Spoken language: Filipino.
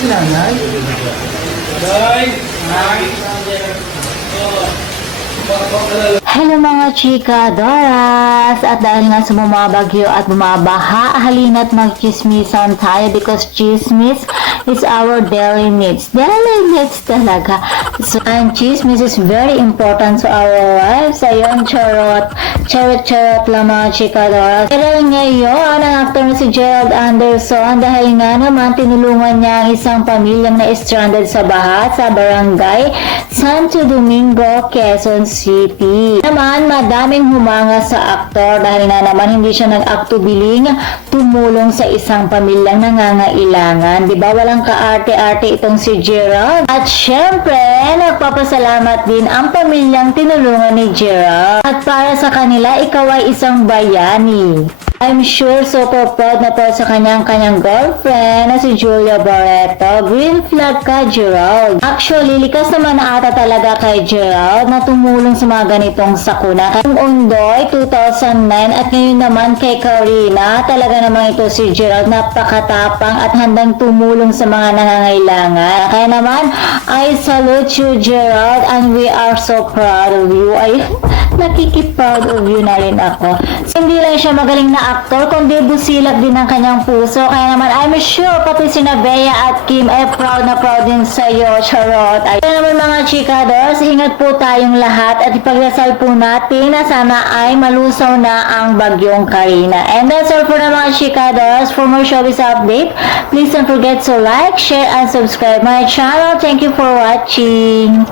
Sinanay? Hello mga chika Doras! At dahil nga sa bumabagyo at bumabaha, halina't magchismisan tayo because chismis is our daily needs. Daily needs talaga. So, and chismis is very important to our lives. Ayun, charot. Charot lang mga chika Doras. Pero ngayon, ang actor na si Gerald Anderson, dahil nga naman tinulungan niya ang isang pamilyang na-stranded sa baha sa barangay Santo Domingo, Quezon City. Naman, madaming humanga sa aktor dahil na naman hindi siya nag-aktubiling tumulong sa isang pamilyang nangangailangan. Diba, walang kaarte-arte itong si Gerald. At syempre, nagpapasalamat din ang pamilyang tinulungan ni Gerald. At para sa kanila, ikaw ay isang bayani. I'm sure super proud na po sa kanyang girlfriend na si Julia Barreto. Green flag ka, Gerald. Actually, likas naman na ata talaga kay Gerald na tumulong sa mga ganitong sakuna. Kung Undoy, 2009 at ngayon naman kay Karina, talaga naman ito si Gerald napakatapang at handang tumulong sa mga nangangailangan. Kaya naman, I salute you, Gerald, and we are so proud of you. Ay, nakiki-proud of you na rin ako. So, hindi lang siya magaling na aktor, kundi busilak din ang kanyang puso. Kaya naman, I'm sure pati sina Bea at Kim ay proud na proud din sa iyo, charot. Kaya naman mga chikados, ingat po tayong lahat at ipagdasal po natin na sana ay malusaw na ang bagyong Karina. And that's all for na mga chikados. For more showbiz update, please don't forget to like, share, and subscribe my channel. Thank you for watching.